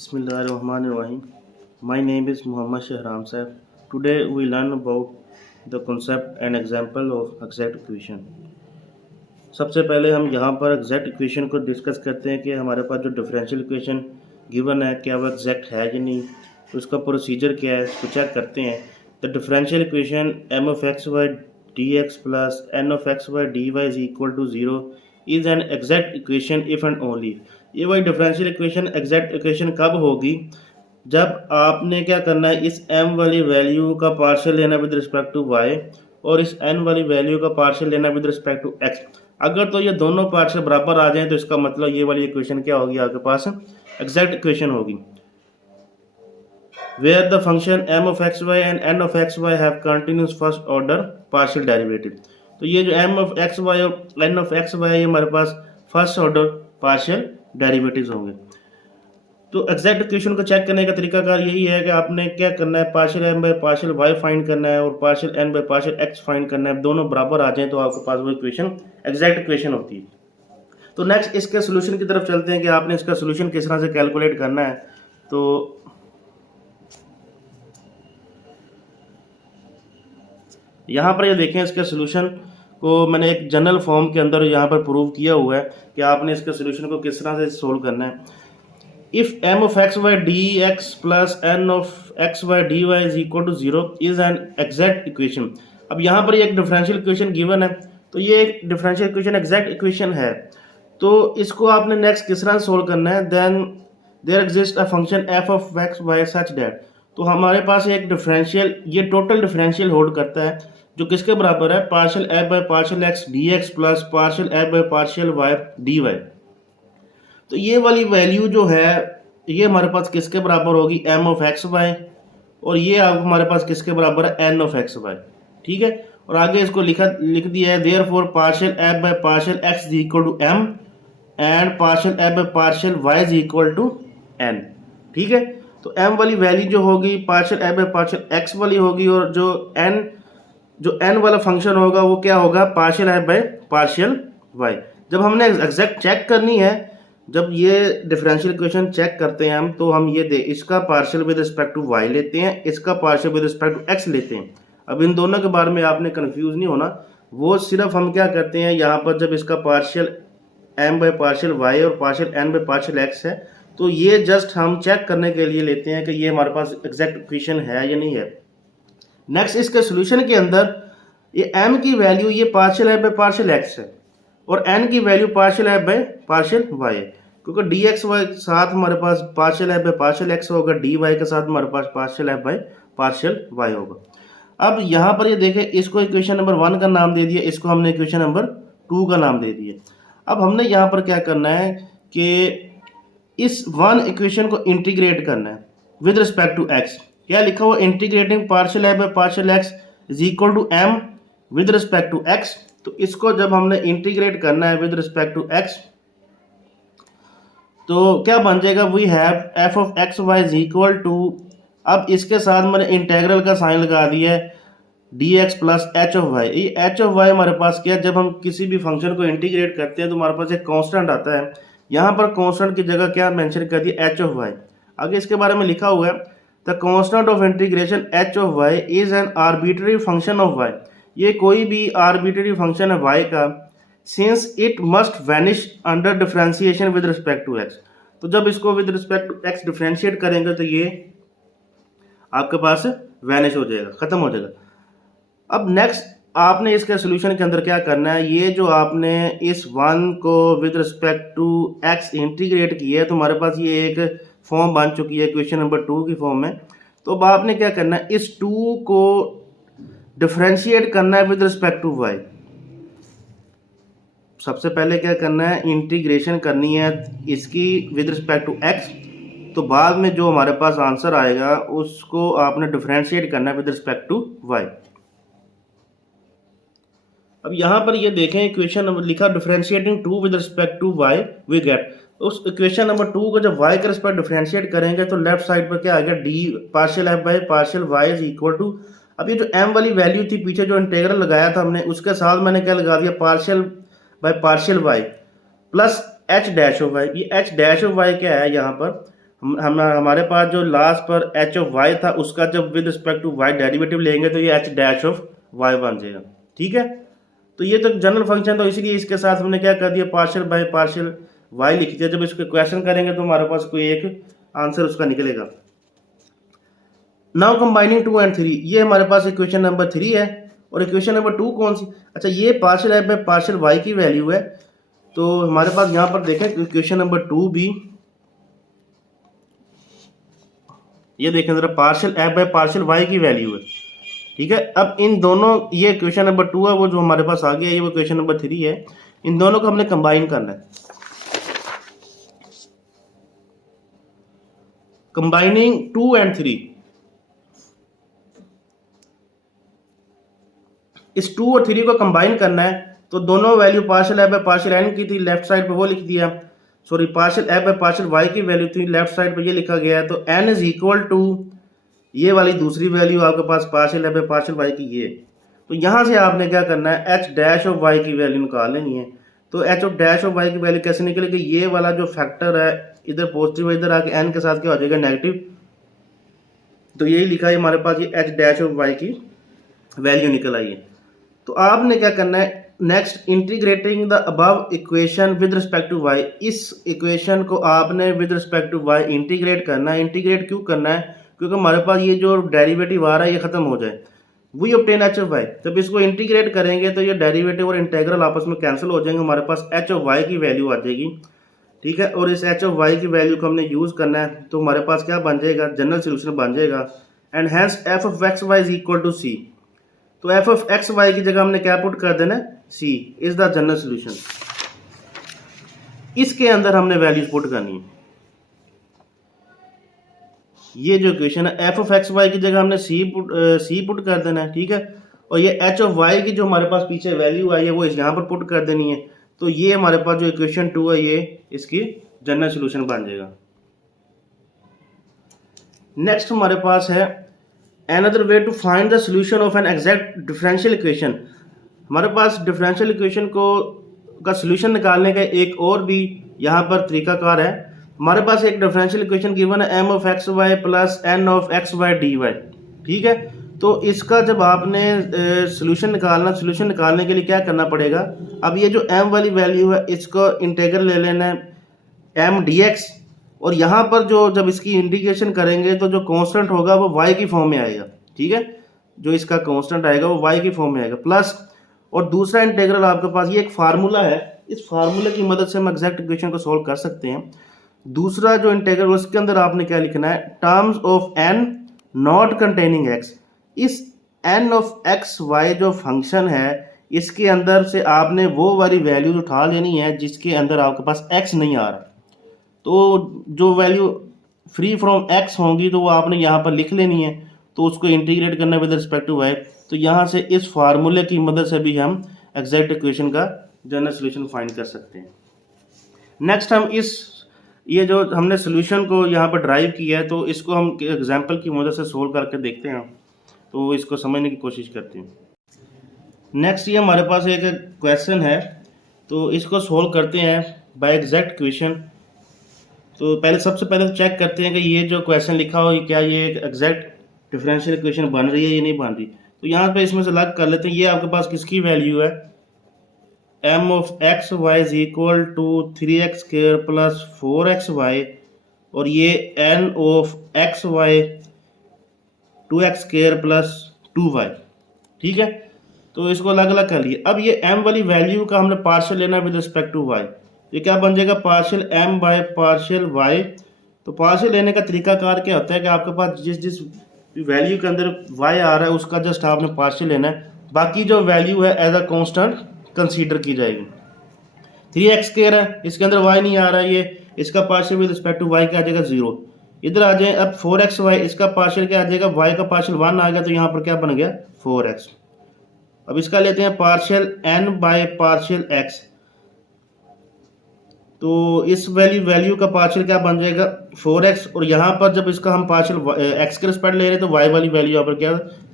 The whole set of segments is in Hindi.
Bismillahirrahmanirrahim. My name is Muhammad Shahram Saab. Today we learn about the concept and example of exact equation. सबसे पहले हम यहाँ पर एग्जैक्ट इक्वेशन को डिस्कस करते हैं कि हमारे पास जो डिफरेंशियल इक्वेशन गिवन है क्या वो एग्जैक्ट है या नहीं, तो उसका प्रोसीजर क्या है इसको चेक करते हैं। The differential equation M of x Y D x plus N of x Y D Y is equal to zero is an exact equation if and only. ये वही डिफरेंशियल इक्वेशन एग्जैक्ट इक्वेशन कब होगी, जब आपने क्या करना है, इस m वाली वैल्यू का पार्शियल लेना विद रिस्पेक्ट टू y और इस n वाली वैल्यू का पार्शियल लेना विद रिस्पेक्ट टू x। अगर तो ये दोनों पार्शियल बराबर आ जाएं तो इसका मतलब ये वाली इक्वेशन क्या होगी, आपके पास एग्जैक्ट इक्वेशन होगी। Where the function m of x y and n of x y have continuous first order partial derivative. तो ये जो m ऑफ एक्स वाई और n ऑफ एक्स वाई है ये हमारे पास फर्स्ट ऑर्डर पार्शियल डेरिवेटिव्स होंगे। तो एग्जैक्ट इक्वेशन को चेक करने का तरीकाकार यही है कि आपने क्या करना है, partial m by partial y find करना है और partial n by partial x find करना है। दोनों बराबर आ जाएं तो आपके पास वो इक्वेशन एग्जैक्ट इक्वेशन होती है। तो नेक्स्ट इसके सोल्यूशन की तरफ चलते हैं कि आपने इसका सोल्यूशन किस तरह से कैलकुलेट करना है। तो यहाँ पर ये देखें, इसके सोल्यूशन को मैंने एक जनरल फॉर्म के अंदर यहाँ पर प्रूव किया हुआ है कि आपने इसके सोल्यूशन को किस तरह से सोल्व करना है। If m of x y dx plus n of x y dy is equal to 0 is an exact equation। अब यहाँ पर एक डिफरेंशियल इक्वेशन गिवन है, तो ये एक डिफरेंशियल इक्वेशन एग्जैक्ट इक्वेशन है। तो इसको आपने नेक्स्ट किस तरह सोल्व करना है, then there exist a function f of x y such that। तो हमारे पास एक डिफरेंशियल, ये टोटल डिफरेंशियल होल्ड करता है जो किसके बराबर है, partial f by partial x dx plus partial f by partial y dy। तो ये वाली वैल्यू जो है ये हमारे पास किसके बराबर होगी, m ऑफ एक्स वाई, और ये हमारे पास किसके बराबर है, n ऑफ एक्स वाई। ठीक है, और आगे इसको लिख दिया है therefore partial f by partial x is equal to m and partial f by partial y is equal to n। ठीक है, तो m वाली वैल्यू जो होगी partial f by partial x वाली होगी, और जो n वाला फंक्शन होगा वो क्या होगा, partial f by partial y। जब हमने एग्जैक्ट चेक करनी है, जब ये डिफरेंशियल इक्वेशन चेक करते हैं हम, तो हम ये इसका partial with respect to y लेते हैं, इसका partial with respect to x लेते हैं। अब इन दोनों के बारे में आपने कंफ्यूज नहीं होना, वो सिर्फ हम क्या करते हैं यहाँ पर, जब इसका partial m by partial y और partial n by partial x है, तो ये जस्ट हम चेक करने के लिए लेते हैं कि ये हमारे पास एग्जैक्ट इक्वेशन है या नहीं है। नेक्स्ट इसके सोल्यूशन के अंदर ये m की वैल्यू ये partial f by partial x है और n की value partial f by partial y है, क्योंकि डी एक्स वाई के साथ हमारे पास partial F by partial X होगा, डी वाई के साथ हमारे पास partial F by partial Y होगा। अब यहाँ पर ये देखें, इसको इक्वेशन नंबर 1 का नाम दे दिया, इसको हमने इक्वेशन नंबर 2 का नाम दे दिया। अब हमने यहाँ पर क्या करना है कि इस 1 इक्वेशन को इंटीग्रेट करना है विद रिस्पेक्ट टू एक्स। क्या लिखा हुआ, integrating partial F by partial x is equal to m with respect to x. तो इसको जब हमने इंटीग्रेट करना है विद रिस्पेक्ट टू एक्स, तो क्या बन जाएगा, we have f of x Y is equal to, अब इसके साथ मैंने इंटेग्रल का साइन लगा दिया है, d x plus h of y. ये एच ऑफ वाई हमारे पास क्या है, जब हम किसी भी फंक्शन को इंटीग्रेट करते हैं तो हमारे पास एक कांस्टेंट आता है, यहाँ पर कांस्टेंट की जगह क्या मेंशन कर दिया, एच ऑफ वाई। आगे इसके बारे में लिखा हुआ है, the constant of integration h of y is an arbitrary function of y. ये कोई भी आर्बिट्ररी फंक्शन है वाई का, since it must vanish under differentiation with respect to x. तो जब इसको with respect to x differentiate करेंगे तो ये आपके पास वैनिश हो जाएगा, खत्म हो जाएगा। अब नेक्स्ट आपने इसके सोल्यूशन के अंदर क्या करना है, ये जो आपने इस 1 को with respect to x integrate किया है, तो हमारे पास ये एक फॉर्म बन चुकी है इक्वेशन नंबर 2 की फॉर्म में। तो अब आपने क्या करना है, इस 2 को डिफरेंशिएट करना है विद रिस्पेक्ट टू वाई। सबसे पहले क्या करना है, इंटीग्रेशन करनी है इसकी विद रिस्पेक्ट टू एक्स, तो बाद में जो हमारे पास आंसर आएगा उसको आपने डिफरेंशिएट करना है विद रिस्पेक्ट टू वाई। अब यहाँ पर ये देखें, इक्वेशन नंबर लिखा differentiating 2 with respect to y we get. उस इक्वेशन नंबर 2 को जब वाई के रिस्पेक्ट डिफरेंशिएट करेंगे तो लेफ्ट साइड पर क्या आएगा, d partial F by partial y is equal to, अब ये जो एम वाली वैल्यू थी पीछे जो इंटीग्रल लगाया था हमने, उसके साथ मैंने क्या लगा दिया, partial by partial y plus h dash of y. ये एच डैश ऑफ वाई क्या है, यहाँ पर हमारे पास जो लास्ट पर एच ऑफ वाई था उसका जब with respect to y derivative लेंगे तो ये एच डैश ऑफ वाई बन जाएगा। ठीक है, तो ये तो जनरल फंक्शन, तो इसीलिए इसके साथ हमने क्या कर दिया, पार्शियल बाय पार्शियल वाई लिख दिया। जब इसको क्वेश्चन करेंगे तो हमारे पास कोई एक आंसर उसका निकलेगा। नाउ कंबाइनिंग 2 and 3, ये हमारे पास इक्वेशन नंबर 3 है। और इक्वेशन नंबर 2 कौन सी, अच्छा ये partial F by partial Y की वैल्यू है। तो हमारे पास यहाँ पर देखें इक्वेशन नंबर 2 भी, ये देखें जरा, partial F by partial Y की वैल्यू है। ठीक है, अब इन दोनों, ये क्वेश्चन नंबर 2 है वो जो हमारे पास आ गया है, ये वो क्वेश्चन नंबर 3 है। इन दोनों को हमने कंबाइन करना है। कंबाइनिंग 2 and 3, इस 2 और 3 को कंबाइन करना है। तो दोनों value partial F by partial n की थी, लेफ्ट साइड पे वो लिख दिया, sorry partial F by partial Y की वैल्यू थी, लेफ्ट साइड पे ये लिखा गया है। तो एन इज इक्वल टू ये वाली दूसरी वैल्यू आपके पास partial F by partial Y की ये। तो यहाँ से आपने क्या करना है, एच डैश ऑफ वाई की वैल्यू निकाल लेनी है। तो H of dash of Y की वैल्यू कैसे निकलेगी, ये वाला जो फैक्टर है इधर पॉजिटिव है, इधर आके एन के साथ क्या हो जाएगा, नेगेटिव। तो यही लिखा है हमारे पास, ये एच डैश ऑफ वाई की वैल्यू निकल आई है। तो आपने क्या करना है, next integrating the above equation with respect to y, इस इक्वेशन को आपने with respect to y integrate करना है। इंटीग्रेट क्यों करना है, क्योंकि हमारे पास ये जो डेरिवेटिव आ रहा है ये खत्म हो जाए। We obtain h of y, जब इसको इंटीग्रेट करेंगे तो ये डेरिवेटिव और इंटेग्रल आपस में कैंसिल हो जाएंगे, हमारे पास एच ऑफ वाई की वैल्यू आ जाएगी। ठीक है, और इस एच ऑफ वाई की वैल्यू को हमने यूज करना है। तो हमारे पास क्या बन जाएगा, जनरल सोल्यूशन बन जाएगा। And hence F of x Y is equal to C. तो एफ ऑफ एक्स वाई की जगह हमने क्या पुट कर देना है, सी इज द जनरल सोल्यूशन। इसके अंदर हमने वैल्यूज पुट करनी है। ये जो इक्वेशन है, एफ ऑफ एक्स वाई की जगह हमने सी पुट कर देना है। ठीक है, और ये एच ऑफ वाई की जो हमारे पास पीछे वैल्यू आई है वो यहाँ पर पुट कर देनी है। तो ये हमारे पास जो इक्वेशन 2 है ये इसकी जनरल सोल्यूशन बन जाएगा। नेक्स्ट हमारे पास है another way to find the solution of an exact differential equation। हमारे पास डिफरेंशियल इक्वेशन का सॉल्यूशन निकालने का एक और भी यहाँ पर तरीकाकार है। हमारे पास एक डिफरेंशियल इक्वेशन गिवन है, m of x y plus n of x Y D y. ठीक है, तो इसका जब आपने सॉल्यूशन निकालने के लिए क्या करना पड़ेगा, अब ये जो m वाली वैल्यू है इसको इंटीग्रल ले लेना है m dx, और यहाँ पर जो जब इसकी इंटीग्रेशन करेंगे तो जो कांस्टेंट होगा वो y की फॉर्म में आएगा। ठीक है, जो इसका कांस्टेंट आएगा वो y की फॉर्म में आएगा प्लस, और दूसरा इंटीग्रल आपके पास ये एक फार्मूला है, इस फार्मूले की मदद से हम एग्जैक्ट इक्वेशन को सॉल्व कर सकते हैं। दूसरा जो इंटीग्रल उसके अंदर आपने क्या लिखना है, terms of n not containing x। इस n ऑफ एक्स वाई जो फंक्शन है इसके अंदर से आपने वो वाली वैल्यूज उठा लेनी है जिसके अंदर आपके पास x नहीं आ रहा। तो जो वैल्यू फ्री फ्रॉम x होंगी तो वो आपने यहाँ पर लिख लेनी है, तो उसको इंटीग्रेट करना विद रिस्पेक्ट टू y। तो यहाँ से इस फार्मूले की मदद से भी हम एग्जैक्ट इक्वेशन का जनरल सॉल्यूशन फाइंड कर सकते हैं। नेक्स्ट हम ये जो हमने सॉल्यूशन को यहाँ पर ड्राइव किया है तो इसको हम एग्जांपल की मदद से सोल्व करके देखते हैं, तो इसको समझने की कोशिश करते हैं। नेक्स्ट ये हमारे पास एक क्वेश्चन है, तो इसको सोल्व करते हैं बाय एग्जैक्ट इक्वेशन। तो सबसे पहले तो चेक करते हैं कि ये जो क्वेश्चन लिखा हो क्या ये एक एग्जैक्ट डिफरेंशियल इक्वेशन बन रही है या नहीं बन रही। तो यहाँ पे इसमें से अलग कर लेते हैं, ये आपके पास किसकी वैल्यू है, m of x Y is equal to 3x square plus 4xy, और ये n of x y 2x square plus 2y। ठीक है, तो इसको अलग अलग कर लिए। अब ये m वाली वैल्यू का हमने पार्शियल लेना विद रिस्पेक्ट टू y, ये क्या बन जाएगा, partial m by partial y। तो पार्शियल लेने का तरीकाकार क्या होता है कि आपके पास जिस वैल्यू के अंदर y आ रहा है उसका जस्ट आपने पार्शियल लेना है, बाकी जो वैल्यू है एज अ कांस्टेंट कंसीडर की जाएगी। 3x स्क्वायर है, इसके अंदर y नहीं आ रहा है, ये इसका partial with respect to y क्या आ जाएगा 0। इधर आ जाए अब 4xy, इसका पार्शियल क्या आ जाएगा, y का पार्शियल 1 आ गया, तो यहाँ पर क्या बन गया 4x। अब इसका लेते हैं partial n by partial x, तो इस वैल्यू का पार्शियल क्या बन जाएगा 4x, और यहाँ पर जब इसका हम पार्शियल x के रिस्पेक्ट ले रहे हैं तो y वाली वैल्यू यहाँ पर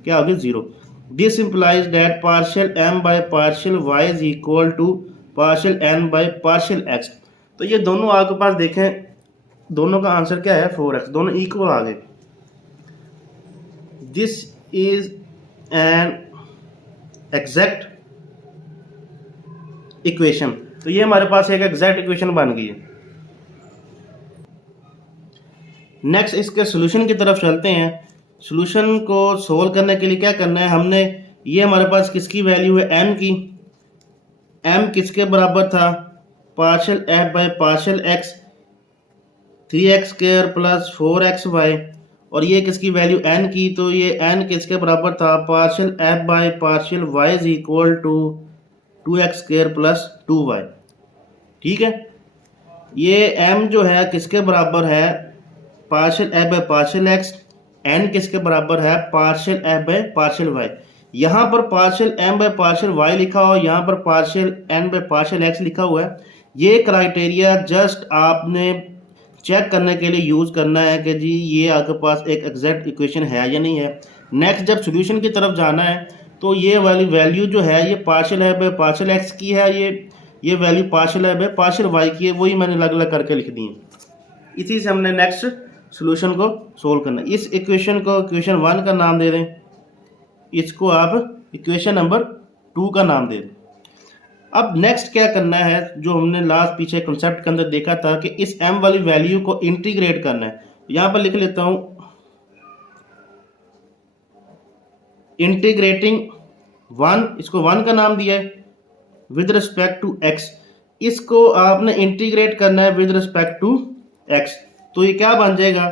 क्या होगी 0। This implies that partial m by partial y is equal to partial n by partial x। तो ये दोनों आपके पास देखें दोनों का आंसर क्या है 4x, दोनों इक्वल आ गए। This is an exact equation. तो ये हमारे पास एक एग्जैक्ट इक्वेशन बन गई है। नेक्स्ट इसके सॉल्यूशन की तरफ चलते हैं। सॉल्यूशन को सोल्व करने के लिए क्या करना है हमने, ये हमारे पास किसकी वैल्यू है m की, m किसके बराबर था, partial f by partial x, 3x square plus 4xy, और ये किसकी वैल्यू n की, तो ये n किसके बराबर था, partial f by partial y is equal to 2x square plus 2y। ठीक है, ये m जो है किसके बराबर है, partial f by partial x, n किसके बराबर है, partial f by partial y। यहाँ पर partial m by partial y लिखा हुआ, यहाँ पर partial n by partial x लिखा हुआ है। ये क्राइटेरिया जस्ट आपने चेक करने के लिए यूज़ करना है कि जी ये आपके पास एक एग्जैक्ट इक्वेशन है या नहीं है। नेक्स्ट जब सॉल्यूशन की तरफ जाना है तो ये वाली वैल्यू जो है ये partial f by partial x की है, ये value partial f by partial y की है, वही मैंने अलग अलग करके लिख दी है। इसी से हमने नेक्स्ट सॉल्यूशन को सोल्व करना है। इस इक्वेशन को इक्वेशन 1 का नाम दे दें, इसको आप इक्वेशन नंबर 2 का नाम दे दें। अब नेक्स्ट क्या करना है, जो हमने लास्ट पीछे कंसेप्ट के अंदर देखा था कि इस m वाली वैल्यू को इंटीग्रेट करना है। यहां पर लिख लेता हूं इंटीग्रेटिंग 1, इसको 1 का नाम दिया है, विद रिस्पेक्ट टू x, इसको आपने इंटीग्रेट करना है विद रिस्पेक्ट टू x। तो ये क्या बन जाएगा,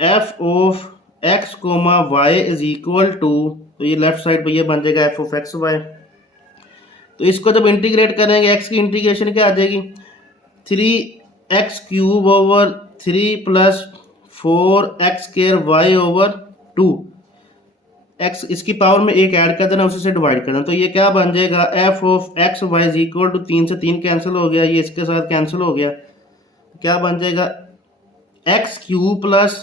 f of x comma y is equal to, तो ये लेफ्ट साइड पे ये बन जाएगा f ऑफ एक्स वाई। तो इसको जब इंटीग्रेट करेंगे x की इंटीग्रेशन क्या आ जाएगी, 3x cube over 3 plus 4x square y over 2, x इसकी पावर में एक ऐड कर देना, उसी से डिवाइड कर देना। तो ये क्या बन जाएगा, f of x Y is equal to 3 से 3 कैंसिल हो गया, ये इसके साथ कैंसिल हो गया, क्या बन जाएगा x cube plus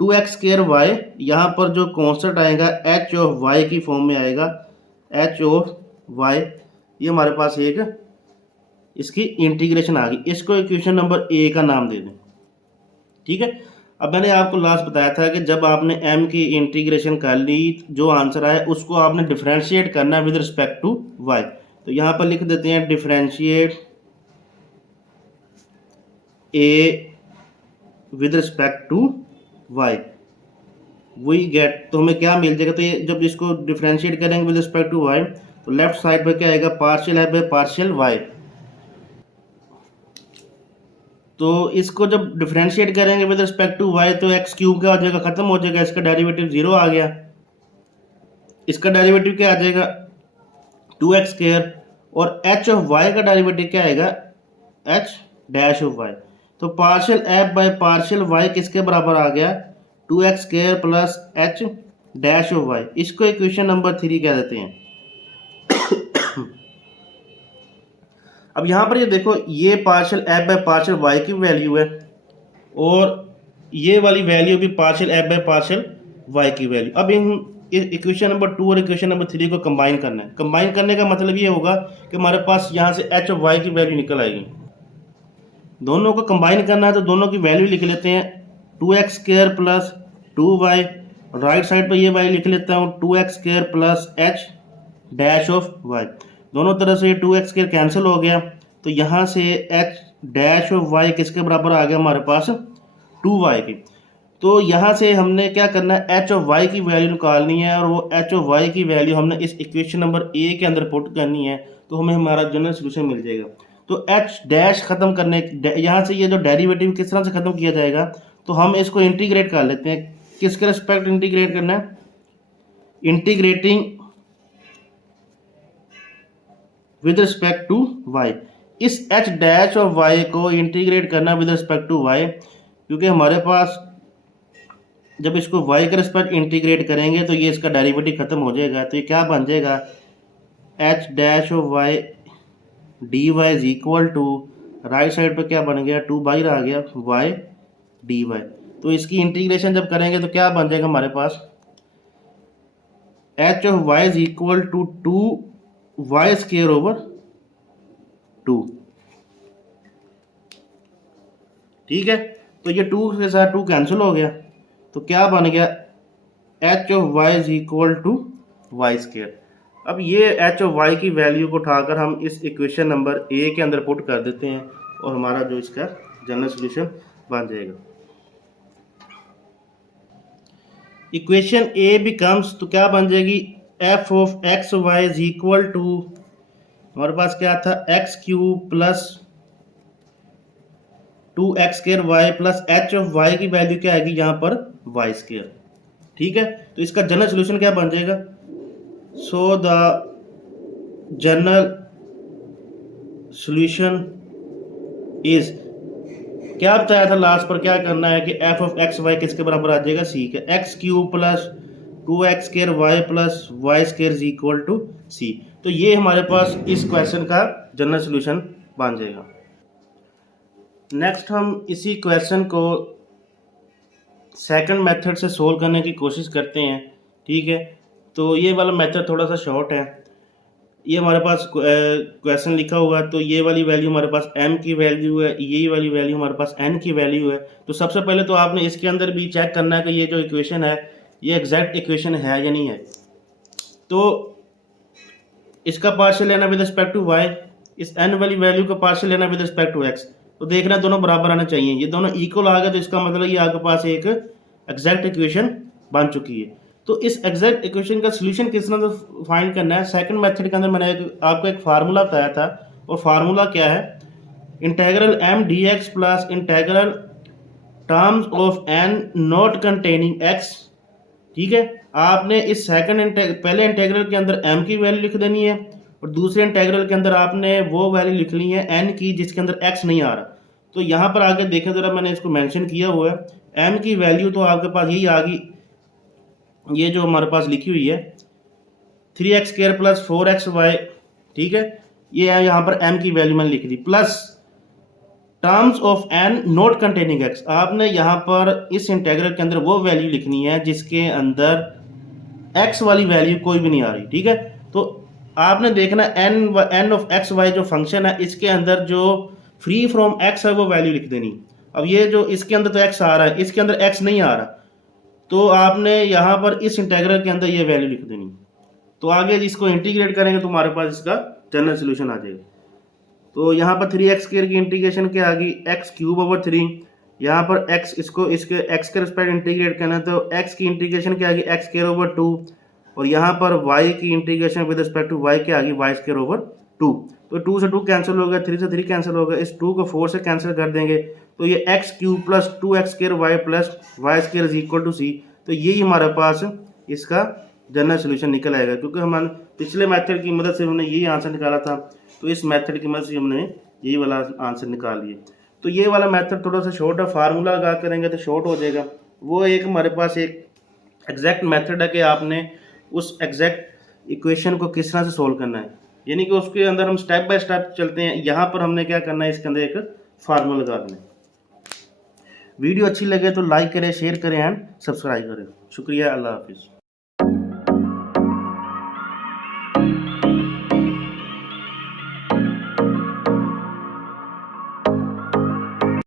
2x square y, यहाँ पर जो कॉन्स्टेंट आएगा h ऑफ y की फॉर्म में आएगा, h ऑफ y, ये हमारे पास एक इसकी इंटीग्रेशन आ गई। इसको इक्वेशन नंबर ए का नाम दे दें। ठीक है, अब मैंने आपको लास्ट बताया था कि जब आपने m की इंटीग्रेशन कर ली, जो आंसर आया उसको आपने डिफरेंशिएट करना है विद रिस्पेक्ट टू y। तो यहाँ पर लिख देते हैं differentiate a with respect to y, we get, तो हमें क्या मिल जाएगा, तो ये जब इसको डिफरेंशिएट करेंगे विद रिस्पेक्ट टू y, तो लेफ्ट साइड पे क्या आएगा, partial f by partial y। तो इसको जब डिफरेंशिएट करेंगे विद रिस्पेक्ट टू y, तो x क्यूब क्या हो जाएगा, खत्म हो जाएगा, इसका डेरिवेटिव 0 आ गया, इसका डेरिवेटिव क्या आ जाएगा 2x स्क्वायर, और h ऑफ y का डेरिवेटिव क्या आएगा, h डैश ऑफ y। तो partial f by partial y किसके बराबर आ गया, 2x square plus h dash of y। इसको इक्वेशन नंबर 3 कह देते हैं। अब यहाँ पर ये देखो, ये partial f by partial y की वैल्यू है, और ये वाली वैल्यू भी partial f by partial y की वैल्यू। अब इन इक्वेशन नंबर 2 और इक्वेशन नंबर 3 को कंबाइन करना है। कंबाइन करने का मतलब ये होगा कि हमारे पास यहाँ से h ऑफ y की वैल्यू निकल आएगी। दोनों को कंबाइन करना है तो दोनों की वैल्यू लिख लेते हैं, 2x square plus 2y, right side पर ये वैल्यू लिख लेता हूँ 2x square plus h dash of y। दोनों तरफ से 2x स्क्वायर कैंसिल हो गया, तो यहाँ से h डैश ऑफ y किसके बराबर आ गया हमारे पास, 2y की। तो यहाँ से हमने क्या करना है, h ऑफ y की वैल्यू निकालनी है, और वो h ऑफ y की वैल्यू हमने इस इक्वेशन नंबर a के अंदर पुट करनी है, तो हमें हमारा जनरल सोल्यूशन मिल जाएगा। तो h डैश खत्म करने, यहाँ से ये जो डेरिवेटिव किस तरह से खत्म किया जाएगा, तो हम इसको इंटीग्रेट कर लेते हैं। किसके रिस्पेक्ट इंटीग्रेट करना है, integrating with respect to y। इस h डैश ऑफ y को इंटीग्रेट करना विद रिस्पेक्ट टू y, क्योंकि हमारे पास जब इसको y के रिस्पेक्ट इंटीग्रेट करेंगे तो ये इसका डेरिवेटिव खत्म हो जाएगा। तो ये क्या बन जाएगा, h dash of y d Y is equal to, right side पे क्या बन गया, 2 बाहर आ गया, y डी वाई। तो इसकी इंटीग्रेशन जब करेंगे तो क्या बन जाएगा हमारे पास, h of y is equal to 2y square over 2। ठीक है। तो ये 2 के साथ 2 कैंसिल हो गया, तो क्या बन गया, h of y is equal to y square. अब ये एच ऑफ वाई की वैल्यू को उठाकर हम इस इक्वेशन नंबर ए के अंदर पुट कर देते हैं और हमारा जो इसका जनरल सोल्यूशन बन जाएगा। इक्वेशन ए बिकम्स, तो क्या बन जाएगी, f of x Y is equal to, हमारे पास क्या था, x cube plus 2x square Y plus h of Y की वैल्यू क्या आएगी यहाँ पर, वाई स्केयर। ठीक है, तो इसका जनरल सोल्यूशन क्या बन जाएगा, so the general solution is, क्या बताया था लास्ट पर, क्या करना है कि एफ ऑफ एक्स वाई किसके बराबर आ जाएगा, सी के, X cube plus 2x square Y plus Y square is equal to C. तो ये हमारे पास इस क्वेश्चन का जनरल सोल्यूशन बन जाएगा। नेक्स्ट हम इसी क्वेश्चन को सेकंड मेथड से सोल्व करने की कोशिश करते हैं। ठीक है, तो ये वाला मेथड थोड़ा सा शॉर्ट है। ये हमारे पास क्वेश्चन लिखा हुआ है, तो ये वाली वैल्यू हमारे पास m की वैल्यू है, ये वाली वैल्यू हमारे पास n की वैल्यू है। तो सबसे पहले तो आपने इसके अंदर भी चेक करना है कि ये जो इक्वेशन है ये एग्जैक्ट इक्वेशन है या नहीं है। तो इसका पार्शियल लेना विद रिस्पेक्ट टू y, इस n वाली वैल्यू का पार्शियल लेना विद रिस्पेक्ट टू x। तो देखना दोनों बराबर आने चाहिए, ये दोनों इक्वल आ गए तो इसका मतलब ये आपके पास एक एग्जैक्ट इक्वेशन बन चुकी है। तो इस एग्जैक्ट इक्वेशन का सोल्यूशन किस तरह से फाइंड करना है, सेकंड मेथड के अंदर मैंने आपको एक फार्मूला बताया था, और फार्मूला क्या है, integral m dx plus integral terms of n not containing x। ठीक है, आपने इस पहले इंटेग्रल के अंदर m की वैल्यू लिख देनी है और दूसरे इंटेग्रल के अंदर आपने वो वैल्यू लिख ली है n की जिसके अंदर x नहीं आ रहा। तो यहाँ पर आगे देखें ज़रा, मैंने इसको मेंशन किया हुआ है, m की वैल्यू तो आपके पास यही आ गई, ये जो हमारे पास लिखी हुई है 3x स्क्वायर प्लस 4xy। ठीक है, ये है यहाँ पर m की वैल्यू मैंने लिख दी, plus terms of n not containing x। आपने यहाँ पर इस इंटेग्रल के अंदर वो वैल्यू लिखनी है जिसके अंदर x वाली वैल्यू कोई भी नहीं आ रही। ठीक है, तो आपने देखना n ऑफ एक्स वाई जो फंक्शन है इसके अंदर जो फ्री फ्रॉम x है वो वैल्यू लिख देनी। अब ये जो इसके अंदर तो x आ रहा है, इसके अंदर x नहीं आ रहा, तो आपने यहाँ पर इस इंटेग्रल के अंदर ये वैल्यू लिख देनी। तो आगे इसको इंटीग्रेट करेंगे तो हमारे पास इसका जनरल सोल्यूशन आ जाएगा। तो यहाँ पर 3x स्क्वायर की इंटीग्रेशन क्या आ गई, एक्स क्यूब ओवर 3, यहाँ पर x इसको इसके x के रिस्पेक्ट इंटीग्रेट करना है तो x की इंटीग्रेशन क्या आ गई, एक्स स्क्वायर ओवर 2, और यहाँ पर y की integration with respect to y क्या आ गई, वाई स्क्वायर ओवर 2। तो 2 से 2 कैंसिल हो गया, 3 से 3 कैंसिल हो गया, इस 2 को 4 से कैंसिल कर देंगे तो ये X cube plus 2x square Y plus Y square is equal to C. तो यही हमारे पास इसका जनरल सोल्यूशन निकल आएगा, क्योंकि हमारे पिछले मेथड की मदद से हमने यही आंसर निकाला था, तो इस मेथड की मदद से हमने यही वाला आंसर निकाल लिए। तो ये वाला मेथड थोड़ा सा शॉर्ट है, फार्मूला लगा करेंगे तो शॉर्ट हो जाएगा। वो एक हमारे पास एक एग्जैक्ट मेथड है कि आपने उस एग्जैक्ट इक्वेशन को किस तरह से सोल्व करना है, यानी कि उसके अंदर हम स्टेप बाय स्टेप चलते हैं। यहाँ पर हमने क्या करना है, इसके अंदर एक फार्मूला लगा देना है। वीडियो अच्छी लगे तो लाइक करें, शेयर करें एंड सब्सक्राइब करें। शुक्रिया, अल्लाह हाफिज़।